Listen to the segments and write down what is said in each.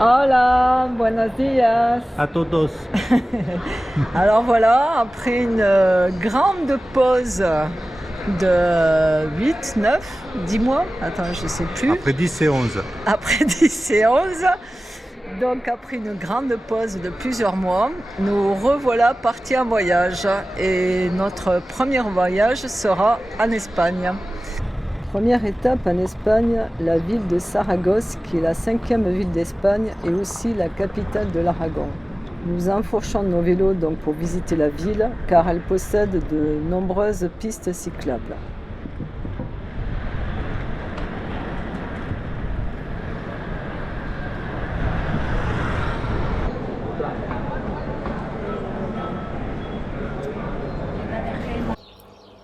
Hola, buenos días. A todos. Alors voilà, après une grande pause de 8, 9, 10 mois, attends, je sais plus, Après 10 et 11. après 10 et 11, donc après une grande pause de plusieurs mois, nous revoilà partis en voyage et notre premier voyage sera en Espagne. Première étape en Espagne, la ville de Saragosse, qui est la 5e ville d'Espagne et aussi la capitale de l'Aragon. Nous enfourchons nos vélos donc pour visiter la ville, car elle possède de nombreuses pistes cyclables.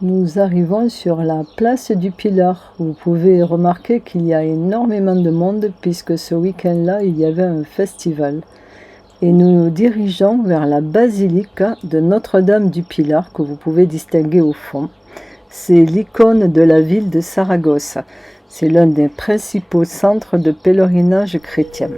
Nous arrivons sur la place du Pilar. Vous pouvez remarquer qu'il y a énormément de monde puisque ce week-end-là, il y avait un festival. Et nous nous dirigeons vers la basilique de Notre-Dame du Pilar que vous pouvez distinguer au fond. C'est l'icône de la ville de Saragosse. C'est l'un des principaux centres de pèlerinage chrétien.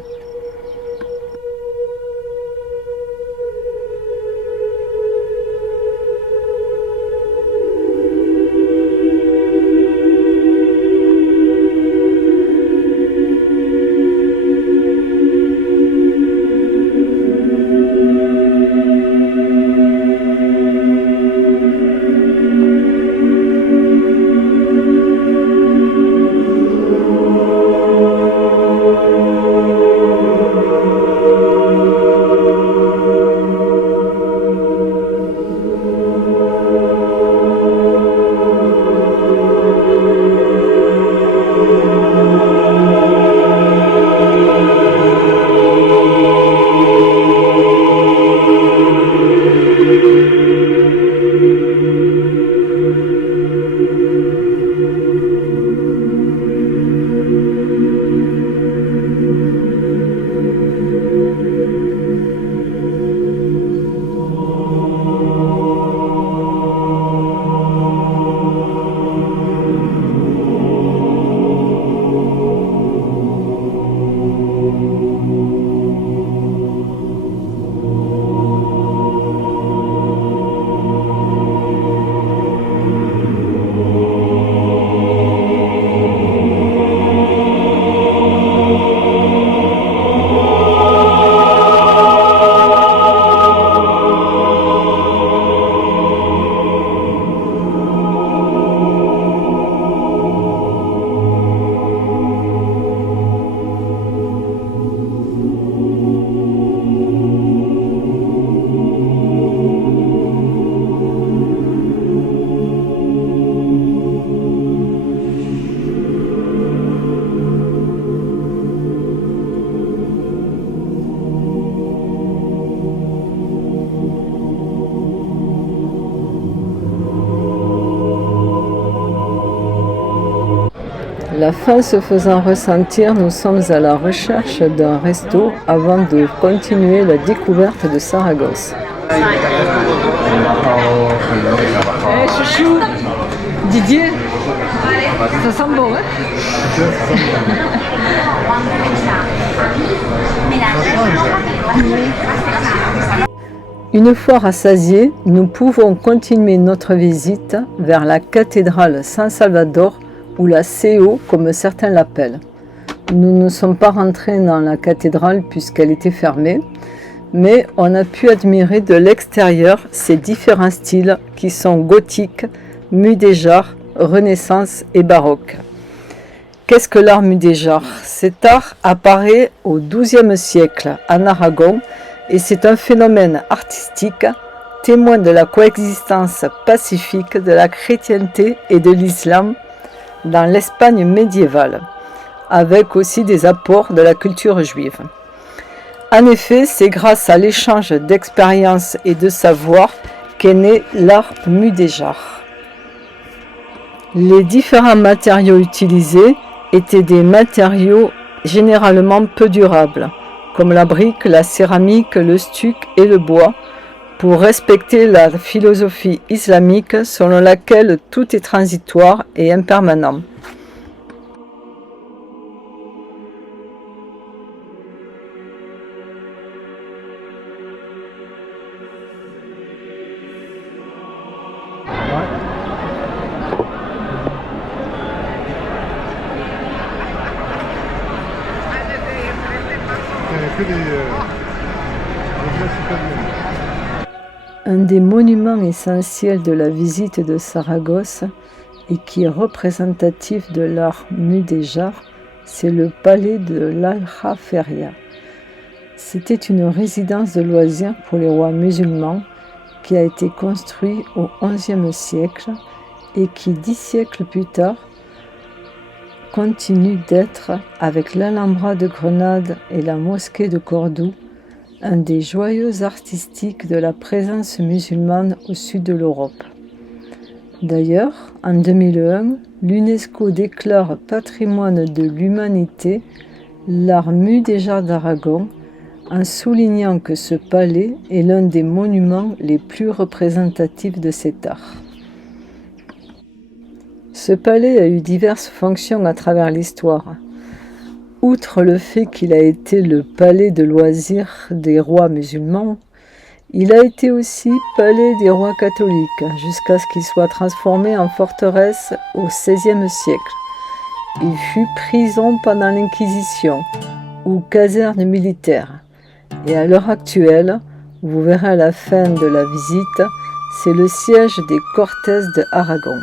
La faim se faisant ressentir, nous sommes à la recherche d'un resto avant de continuer la découverte de Saragosse. Hey, chouchou, Didier, ça sent bon, hein? Une fois rassasiés, nous pouvons continuer notre visite vers la cathédrale San Salvador, ou la CO comme certains l'appellent. Nous ne sommes pas rentrés dans la cathédrale puisqu'elle était fermée, mais on a pu admirer de l'extérieur ces différents styles qui sont gothiques, mudéjar, renaissance et baroque. Qu'est-ce que l'art mudéjar? Cet art apparaît au XIIe siècle en Aragon et c'est un phénomène artistique témoin de la coexistence pacifique de la chrétienté et de l'islam dans l'Espagne médiévale, avec aussi des apports de la culture juive. En effet, c'est grâce à l'échange d'expériences et de savoir qu'est né l'art mudéjar. Les différents matériaux utilisés étaient des matériaux généralement peu durables, comme la brique, la céramique, le stuc et le bois, pour respecter la philosophie islamique selon laquelle tout est transitoire et impermanent. que les glaces italiennes. Un des monuments essentiels de la visite de Saragosse et qui est représentatif de l'art mudéjar, c'est le palais de l'Aljaferia. C'était une résidence de loisirs pour les rois musulmans qui a été construit au XIe siècle et qui, 10 siècles plus tard, continue d'être, avec l'Alhambra de Grenade et la mosquée de Cordoue, un des joyaux artistiques de la présence musulmane au sud de l'Europe. D'ailleurs, en 2001, l'UNESCO déclare patrimoine de l'humanité l'art mudéjar d'Aragon en soulignant que ce palais est l'un des monuments les plus représentatifs de cet art. Ce palais a eu diverses fonctions à travers l'histoire. Outre le fait qu'il a été le palais de loisirs des rois musulmans, il a été aussi palais des rois catholiques, jusqu'à ce qu'il soit transformé en forteresse au XVIe siècle. Il fut prison pendant l'Inquisition, ou caserne militaire. Et à l'heure actuelle, vous verrez à la fin de la visite, c'est le siège des Cortes de Aragon.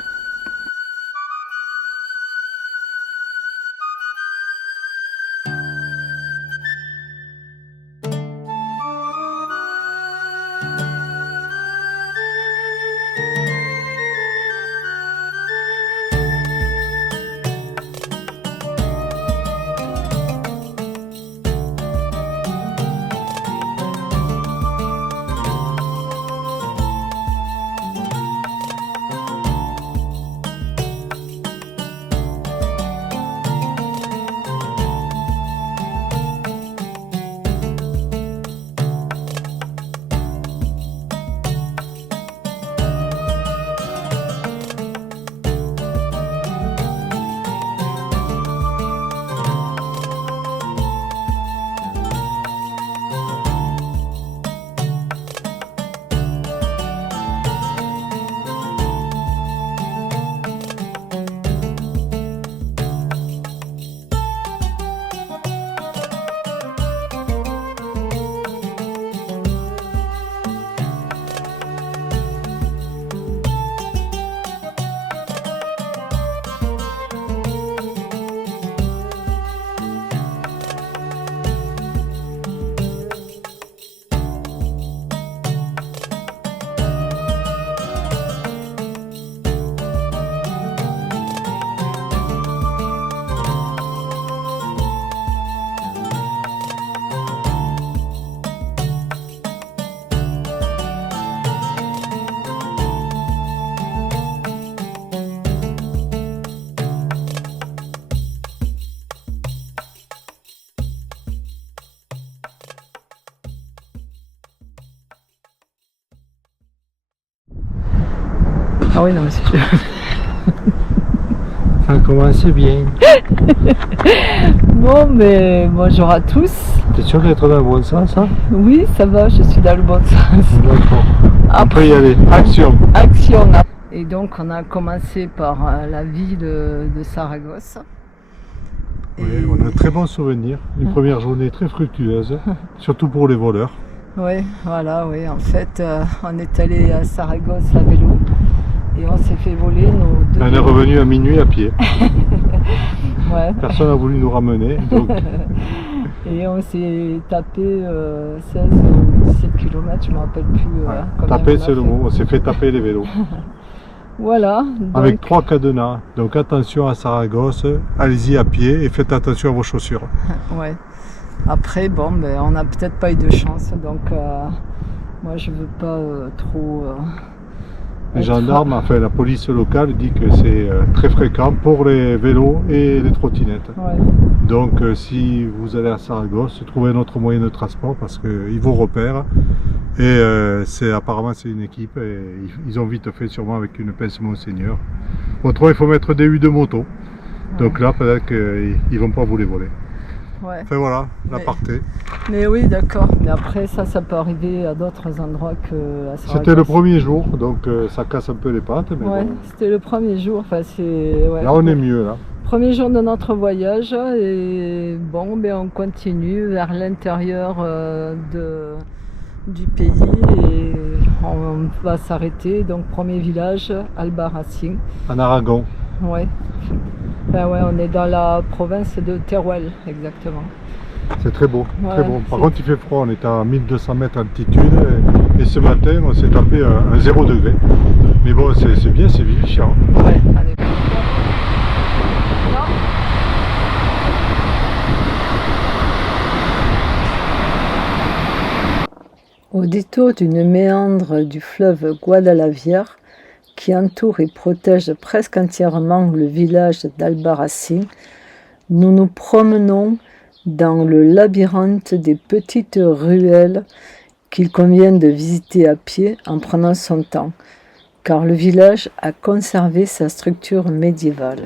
Ah oui, non, mais c'est... Ça commence bien. Bon, mais bonjour à tous. T'es sûr d'être dans le bon sens, hein? Oui, ça va, je suis dans le bon sens. D'accord. On peut y aller. Action. Action. Et donc, on a commencé par la ville de Saragosse. Oui, on a un très bon souvenir. Une première journée très fructueuse, surtout pour les voleurs. Oui, voilà, oui. En fait, on est allé à Saragosse à vélo et on s'est fait voler nos deux... On est revenu à minuit à pied. Ouais. Personne n'a voulu nous ramener. Donc... Et on s'est tapé 16 ou 17 km, je ne me rappelle plus. Taper, c'est le mot. On s'est fait taper les vélos. Voilà. Donc... Avec 3 cadenas. Donc attention à Saragosse, allez-y à pied et faites attention à vos chaussures. Ouais. Après, bon, ben, on n'a peut-être pas eu de chance, donc moi je veux pas trop... les gendarmes, enfin la police locale dit que c'est très fréquent pour les vélos et les trottinettes. Ouais. Donc si vous allez à Saragosse, trouvez un autre moyen de transport parce qu'ils vous repèrent. Et apparemment c'est une équipe et ils ont vite fait sûrement avec une pince Monseigneur. Autrement il faut mettre des huiles de moto. Donc là peut-être qu'ils vont pas vous les voler. Ouais. Enfin voilà, l'aparté. Mais oui, d'accord. Mais après, ça peut arriver à d'autres endroits que à Saragosse. C'était le premier jour, donc ça casse un peu les pattes. Mais ouais, bon. C'était le premier jour. Enfin, c'est... Ouais. Là, on est mieux, là. Premier jour de notre voyage et bon, ben on continue vers l'intérieur du pays et on va s'arrêter. Donc premier village, Albarracín. En Aragon. Ouais. Ben ouais, on est dans la province de Teruel, exactement. C'est très beau, Ouais, très beau. Par c'est- contre, il fait froid, on est à 1200 mètres d'altitude et ce matin, on s'est tapé un 0 degré. Mais bon, c'est bien, c'est vivifiant. Ouais, allez. Non. Au détour d'une méandre du fleuve Guadalaviar, qui entoure et protège presque entièrement le village d'Albarracín, nous nous promenons dans le labyrinthe des petites ruelles qu'il convient de visiter à pied en prenant son temps, car le village a conservé sa structure médiévale.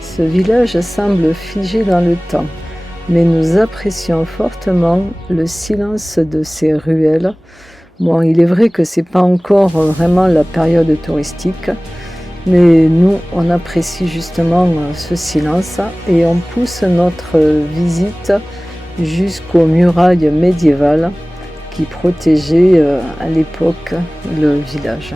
Ce village semble figé dans le temps, mais nous apprécions fortement le silence de ces ruelles. Bon, il est vrai que c'est pas encore vraiment la période touristique, mais nous, on apprécie justement ce silence et on pousse notre visite jusqu'aux murailles médiévales qui protégeaient à l'époque le village.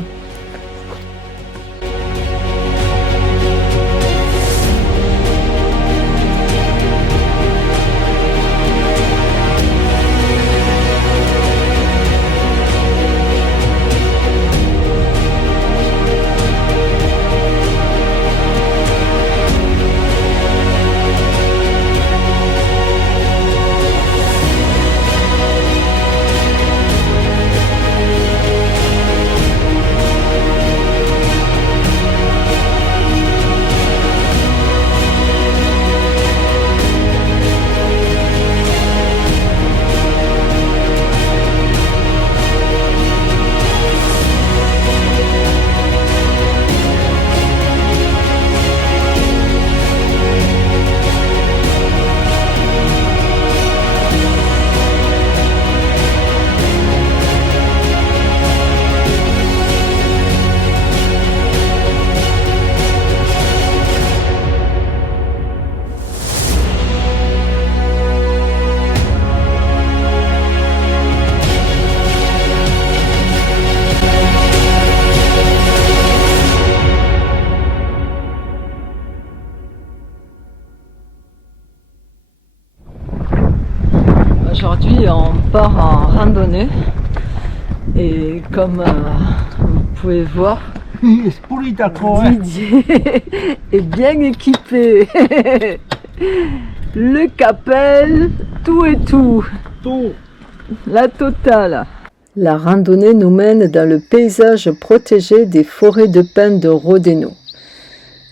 Aujourd'hui on part en randonnée et comme vous pouvez voir, Didier est bien équipé. Le capel, tout et tout. La totale. La randonnée nous mène dans le paysage protégé des forêts de pins de Rodeno.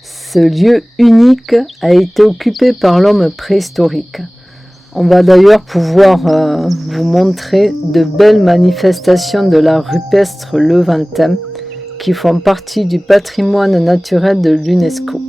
Ce lieu unique a été occupé par l'homme préhistorique. On va d'ailleurs pouvoir vous montrer de belles manifestations de l'art rupestre levantin qui font partie du patrimoine naturel de l'UNESCO.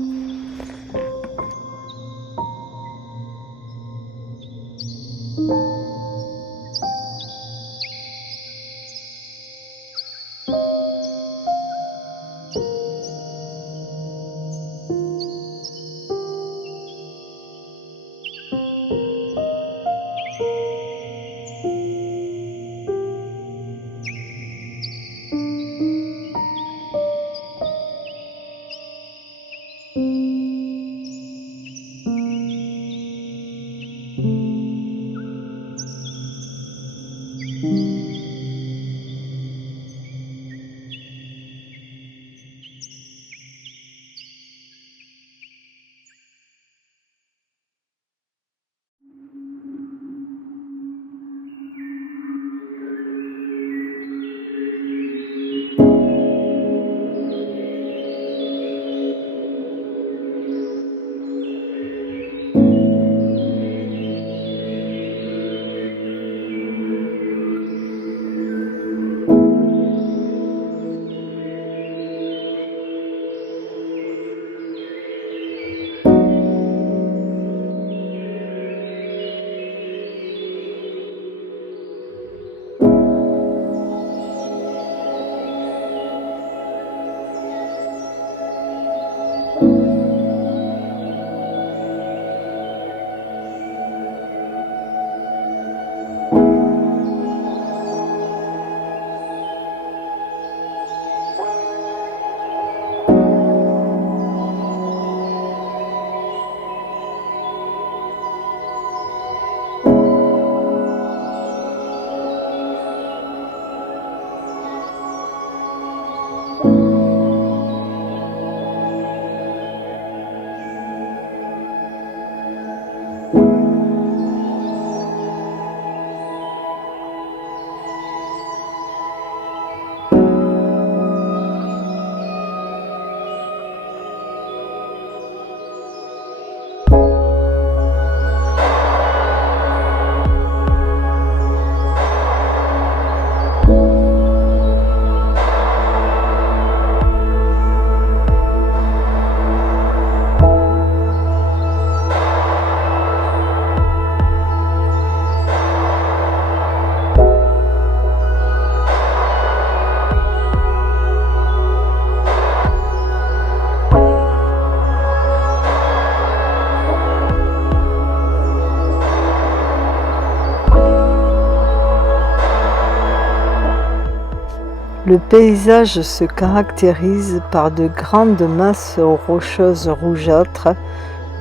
Le paysage se caractérise par de grandes masses rocheuses rougeâtres,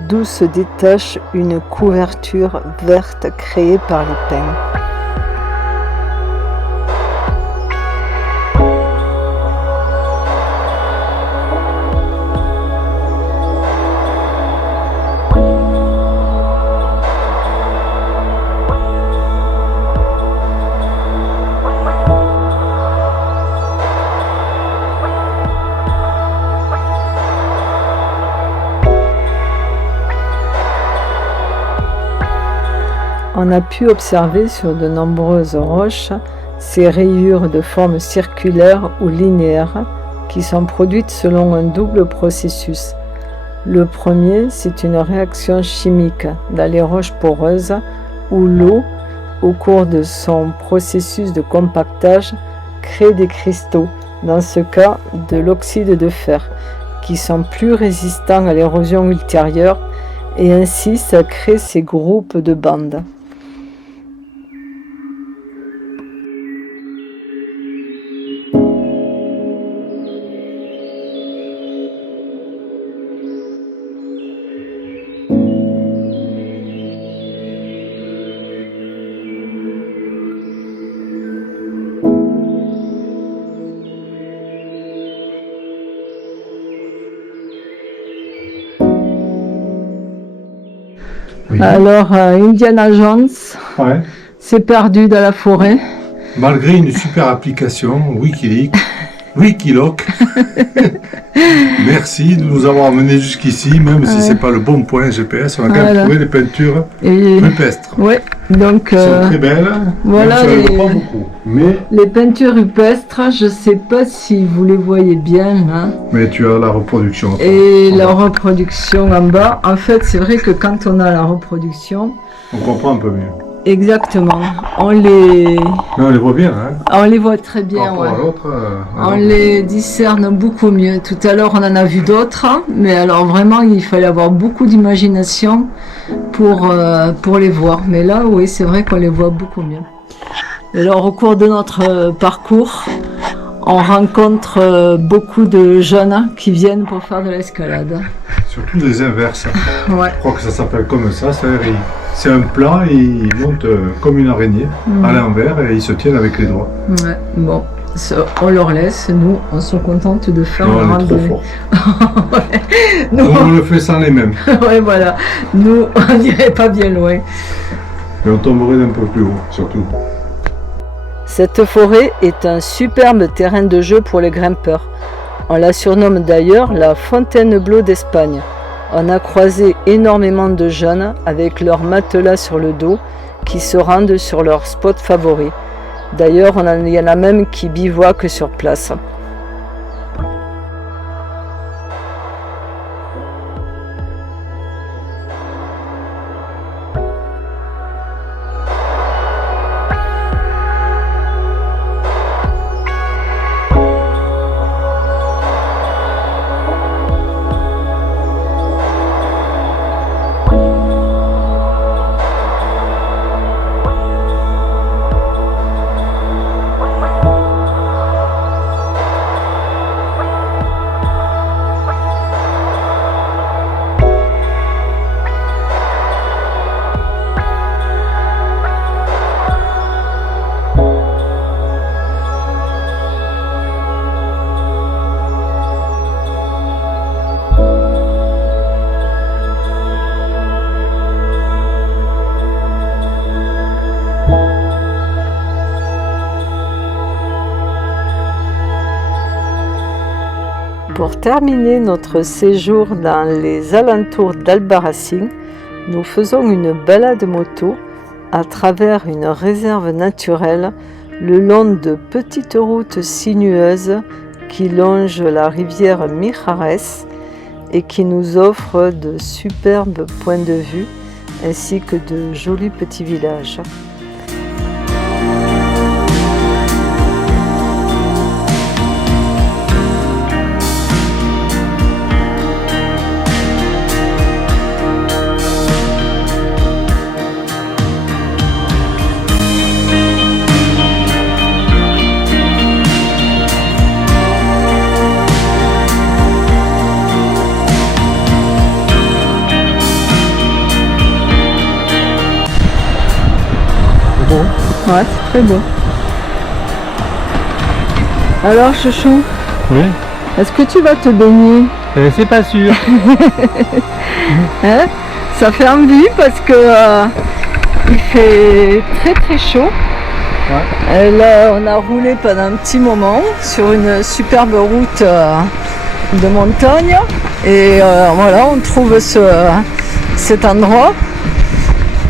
d'où se détache une couverture verte créée par les pins. On a pu observer sur de nombreuses roches ces rayures de forme circulaire ou linéaire qui sont produites selon un double processus. Le premier, c'est une réaction chimique dans les roches poreuses où l'eau, au cours de son processus de compactage, crée des cristaux, dans ce cas de l'oxyde de fer, qui sont plus résistants à l'érosion ultérieure et ainsi ça crée ces groupes de bandes. Oui. Alors, Indiana Jones Ouais. s'est perdu dans la forêt. Malgré une super application, Wikiloc, merci de nous avoir menés jusqu'ici, même si c'est pas le bon point GPS, on a quand même trouvé des peintures rupestres. Ouais, donc Elles sont très belles, voilà même si elles ne pas beaucoup. Mais les peintures rupestres, je sais pas si vous les voyez bien, hein. Mais tu as la reproduction. Et la reproduction en bas. En fait, c'est vrai que quand on a la reproduction, on comprend un peu mieux. Exactement. On les voit bien, hein. On les voit très bien, ouais. On les discerne beaucoup mieux. Tout à l'heure, on en a vu d'autres, hein, mais alors vraiment, il fallait avoir beaucoup d'imagination pour les voir. Mais là, oui, c'est vrai qu'on les voit beaucoup mieux. Et alors, au cours de notre parcours, on rencontre beaucoup de jeunes qui viennent pour faire de l'escalade. Surtout des inverses. Ouais. Je crois que ça s'appelle comme ça. C'est un plat et ils montent comme une araignée à l'envers et ils se tiennent avec les doigts. Ouais, bon, on leur laisse. Nous, on se contente de faire la randonnée. Ouais. Nous, on le fait sans les mêmes. Ouais, voilà. Nous, on n'irait pas bien loin. Mais on tomberait d'un peu plus haut, surtout. Cette forêt est un superbe terrain de jeu pour les grimpeurs. On la surnomme d'ailleurs la Fontainebleau d'Espagne. On a croisé énormément de jeunes avec leurs matelas sur le dos qui se rendent sur leur spot favori. D'ailleurs, il y en a même qui bivouaquent sur place. Pour terminer notre séjour dans les alentours d'Albarracín, nous faisons une balade moto à travers une réserve naturelle le long de petites routes sinueuses qui longent la rivière Mijares et qui nous offrent de superbes points de vue ainsi que de jolis petits villages. Ouais, c'est très beau. Alors, chouchou, oui. Est-ce que tu vas te baigner? C'est pas sûr. Hein? Ça fait envie parce que il fait très très chaud. Ouais. Là, on a roulé pendant un petit moment sur une superbe route de montagne et voilà, on trouve cet endroit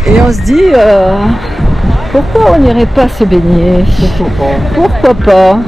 et on se dit pourquoi on n'irait pas se baigner? Pourquoi pas?